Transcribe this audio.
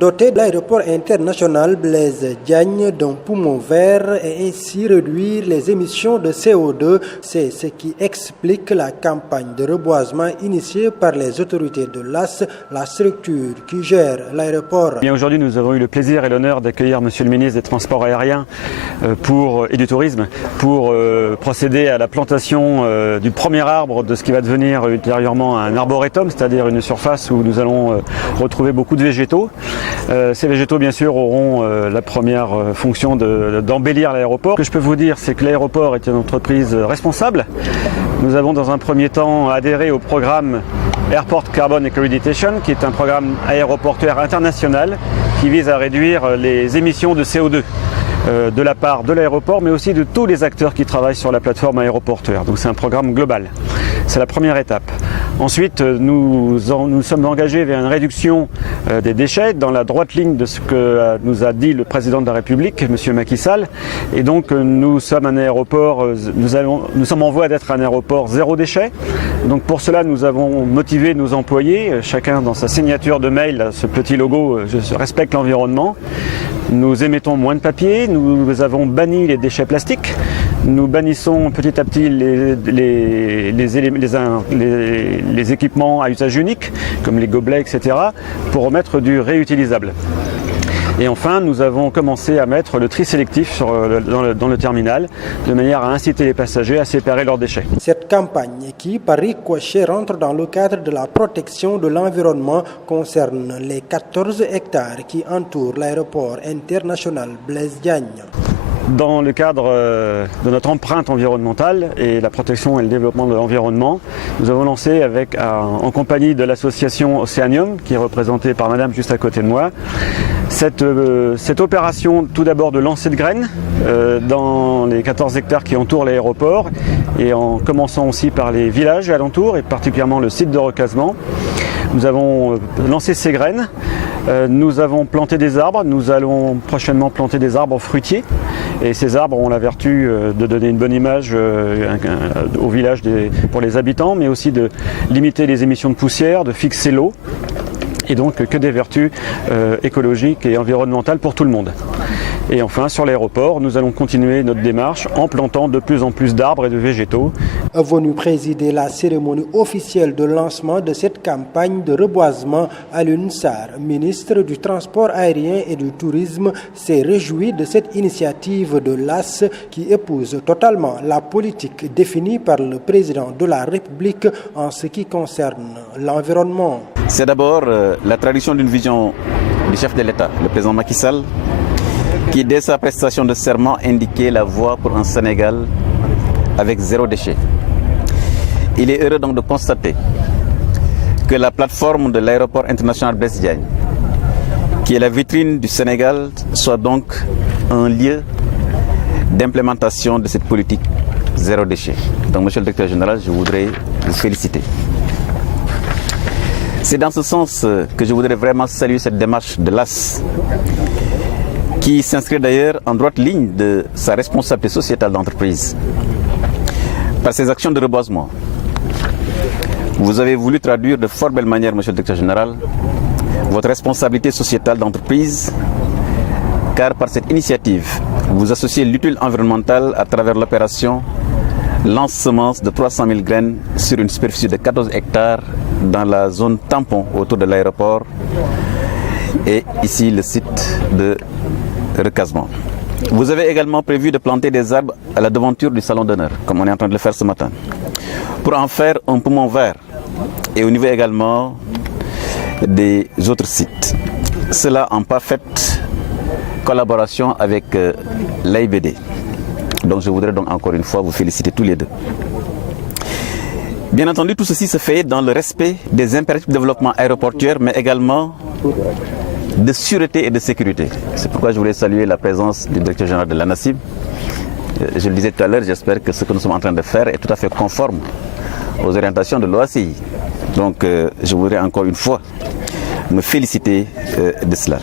Doté de l'aéroport international Blaise Diagne d'un poumon vert et ainsi réduire les émissions de CO2, c'est ce qui explique la campagne de reboisement initiée par les autorités de l'AS, la structure qui gère l'aéroport. Aujourd'hui, nous avons eu le plaisir et l'honneur d'accueillir Monsieur le ministre des Transports aériens et du Tourisme pour procéder à la plantation du premier arbre de ce qui va devenir ultérieurement un arboretum, c'est-à-dire une surface où nous allons retrouver beaucoup de végétaux. Ces végétaux, bien sûr, auront la première fonction d'embellir l'aéroport. Ce que je peux vous dire, c'est que l'aéroport est une entreprise responsable. Nous avons dans un premier temps adhéré au programme Airport Carbon Accreditation, qui est un programme aéroportuaire international qui vise à réduire les émissions de CO2 de la part de l'aéroport, mais aussi de tous les acteurs qui travaillent sur la plateforme aéroportuaire. Donc c'est un programme global. C'est la première étape. Ensuite, nous sommes engagés vers une réduction des déchets dans la droite ligne de ce que nous a dit le président de la République, M. Macky Sall. Et donc nous sommes un aéroport, nous sommes en voie d'être un aéroport zéro déchet. Donc pour cela, nous avons motivé nos employés, chacun dans sa signature de mail, ce petit logo « Je respecte l'environnement ». Nous émettons moins de papier, nous avons banni les déchets plastiques, nous bannissons petit à petit les équipements à usage unique, comme les gobelets, etc., pour remettre du réutilisable. Et enfin, nous avons commencé à mettre le tri sélectif dans le terminal, de manière à inciter les passagers à séparer leurs déchets. Cette campagne, qui par ricochet rentre dans le cadre de la protection de l'environnement, concerne les 14 hectares qui entourent l'aéroport international Blaise Diagne. Dans le cadre de notre empreinte environnementale et la protection et le développement de l'environnement, nous avons lancé en compagnie de l'association Océanium, qui est représentée par madame juste à côté de moi, cette opération tout d'abord de lancer de graines dans les 14 hectares qui entourent l'aéroport et en commençant aussi par les villages alentours et particulièrement le site de recasement. Nous avons lancé ces graines, nous avons planté des arbres, nous allons prochainement planter des arbres fruitiers et ces arbres ont la vertu de donner une bonne image au village pour les habitants, mais aussi de limiter les émissions de poussière, de fixer l'eau et donc que des vertus écologiques et environnementales pour tout le monde. Et enfin, sur l'aéroport, nous allons continuer notre démarche en plantant de plus en plus d'arbres et de végétaux. Venu présider la cérémonie officielle de lancement de cette campagne de reboisement, Alioune Sarr, ministre du Transport aérien et du Tourisme, s'est réjoui de cette initiative de l'AS qui épouse totalement la politique définie par le président de la République en ce qui concerne l'environnement. C'est d'abord la traduction d'une vision du chef de l'État, le président Macky Sall, qui dès sa prestation de serment indiquait la voie pour un Sénégal avec zéro déchet. Il est heureux donc de constater que la plateforme de l'aéroport international Blaise Diagne, qui est la vitrine du Sénégal, soit donc un lieu d'implémentation de cette politique zéro déchet. Donc, monsieur le directeur général, je voudrais vous féliciter. C'est dans ce sens que je voudrais vraiment saluer cette démarche de l'AS, qui s'inscrit d'ailleurs en droite ligne de sa responsabilité sociétale d'entreprise. Par ses actions de reboisement, vous avez voulu traduire de fort belle manière, monsieur le directeur général, votre responsabilité sociétale d'entreprise, car par cette initiative, vous associez l'utile environnemental à travers l'opération lance-semence de 300 000 graines sur une superficie de 14 hectares dans la zone tampon autour de l'aéroport et ici le site de recasement. Vous avez également prévu de planter des arbres à la devanture du salon d'honneur, comme on est en train de le faire ce matin, pour en faire un poumon vert et au niveau également des autres sites. Cela en parfaite collaboration avec l'AIBD. Donc je voudrais donc encore une fois vous féliciter tous les deux. Bien entendu, tout ceci se fait dans le respect des impératifs de développement aéroportuaire, mais également de sûreté et de sécurité. C'est pourquoi je voulais saluer la présence du directeur général de l'ANACIM. Je le disais tout à l'heure, j'espère que ce que nous sommes en train de faire est tout à fait conforme aux orientations de l'OACI. Donc je voudrais encore une fois me féliciter de cela.